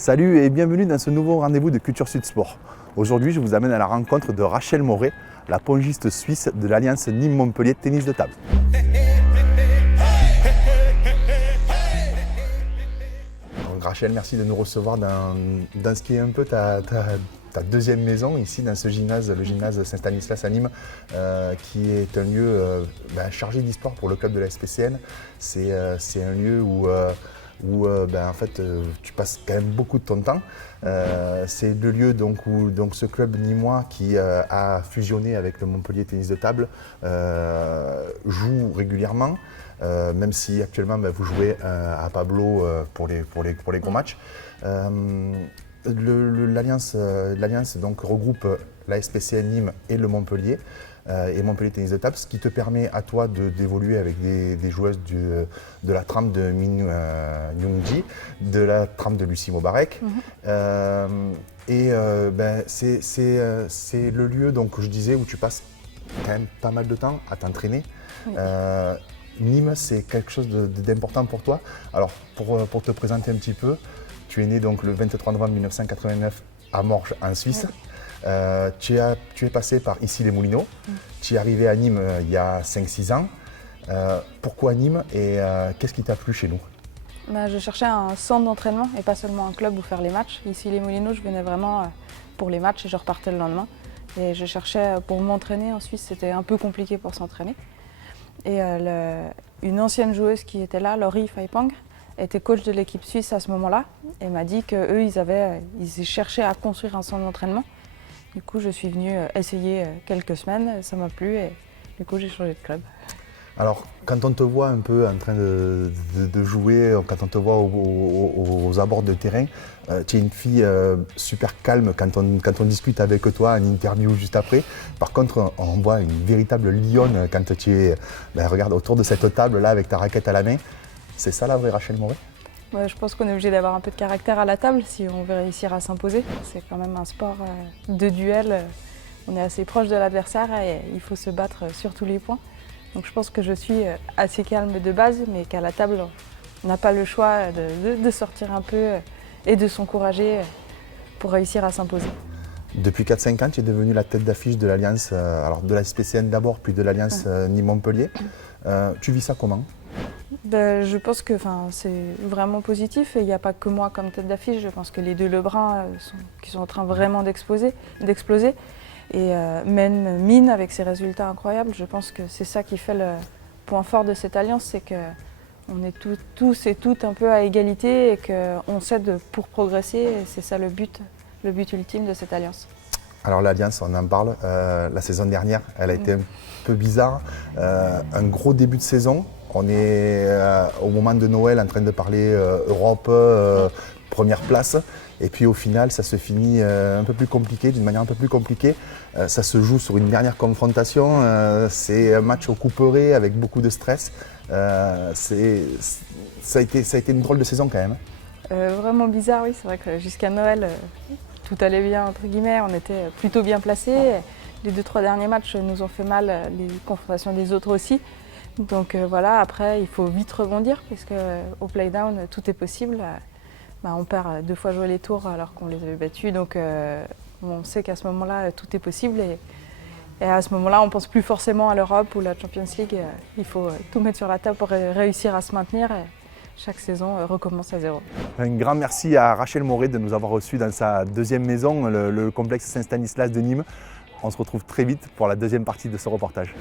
Salut et bienvenue dans ce nouveau rendez-vous de Culture Sud Sport. Aujourd'hui, je vous amène à la rencontre de Rachel Moret, la pongiste suisse de l'Alliance Nîmes-Montpellier Tennis de Table. Donc, Rachel, merci de nous recevoir dans ce qui est un peu ta deuxième maison, ici dans ce gymnase, le gymnase Saint-Stanislas à Nîmes, qui est un lieu chargé d'histoire pour le club de la SPCN. C'est un lieu où en fait, tu passes quand même beaucoup de ton temps. C'est le lieu où ce club nîmois qui a fusionné avec le Montpellier Tennis de Table joue régulièrement, même si actuellement vous jouez à Pablo pour les gros matchs. L'Alliance donc regroupe la SPCN Nîmes et le Montpellier. Et Montpellier Tennis de Table, ce qui te permet à toi d'évoluer avec des joueuses de la trempe de Min Youngji, de la trempe de Lucie Mobarek. C'est le lieu que je disais où tu passes quand même pas mal de temps à t'entraîner. Oui. Nîmes, c'est quelque chose d'important pour toi. Alors, pour te présenter un petit peu, tu es né donc le 23 novembre 1989 à Morges, en Suisse. Oui. Tu es passé par Issy-les-Moulineaux, tu es arrivé à Nîmes il y a 5-6 ans. Pourquoi Nîmes et qu'est-ce qui t'a plu chez nous? Je cherchais un centre d'entraînement et pas seulement un club où faire les matchs. Issy-les-Moulineaux, je venais vraiment pour les matchs et je repartais le lendemain. Et je cherchais pour m'entraîner en Suisse, c'était un peu compliqué pour s'entraîner. Et une ancienne joueuse qui était là, Laurie Faipang, était coach de l'équipe suisse à ce moment-là et m'a dit qu'eux, ils cherchaient à construire un centre d'entraînement. Du coup, je suis venue essayer quelques semaines, ça m'a plu et du coup, j'ai changé de club. Alors, quand on te voit un peu en train de jouer, quand on te voit aux abords de terrain, tu es une fille super calme quand on discute avec toi en interview juste après. Par contre, on voit une véritable lionne quand tu es regarde, autour de cette table-là avec ta raquette à la main. C'est ça la vraie Rachel Moret? Je pense qu'on est obligé d'avoir un peu de caractère à la table si on veut réussir à s'imposer. C'est quand même un sport de duel. On est assez proche de l'adversaire et il faut se battre sur tous les points. Donc je pense que je suis assez calme de base, mais qu'à la table, on n'a pas le choix de sortir un peu et de s'encourager pour réussir à s'imposer. Depuis 4-5 ans, tu es devenue la tête d'affiche de l'Alliance, alors de la SPCN d'abord, puis de l'Alliance Nîmes-Montpellier. Tu vis ça comment? Je pense que c'est vraiment positif et il n'y a pas que moi comme tête d'affiche. Je pense que les deux Lebrun qui sont en train vraiment d'exploser. Et même Mine avec ses résultats incroyables, je pense que c'est ça qui fait le point fort de cette alliance, c'est qu'on est tous et toutes un peu à égalité et qu'on s'aide pour progresser et c'est ça le but ultime de cette alliance. Alors l'Alliance, on en parle, la saison dernière, elle a été un peu bizarre, un gros début de saison. On est au moment de Noël en train de parler Europe, première place. Et puis au final, ça se finit un peu plus compliqué, d'une manière un peu plus compliquée. Ça se joue sur une dernière confrontation. C'est un match au couperet avec beaucoup de stress. Ça a été une drôle de saison quand même. Vraiment bizarre, oui. C'est vrai que jusqu'à Noël, tout allait bien, entre guillemets. On était plutôt bien placés. Les 2-3 derniers matchs nous ont fait mal, les confrontations des autres aussi. Donc voilà, après il faut vite rebondir parce qu'au playdown tout est possible. On perd 2 fois jouer les tours alors qu'on les avait battus, donc on sait qu'à ce moment-là tout est possible et à ce moment-là on ne pense plus forcément à l'Europe ou la Champions League. Il faut tout mettre sur la table pour réussir à se maintenir et chaque saison recommence à zéro. Un grand merci à Rachel Moret de nous avoir reçus dans sa deuxième maison, le complexe Saint-Stanislas de Nîmes. On se retrouve très vite pour la deuxième partie de ce reportage.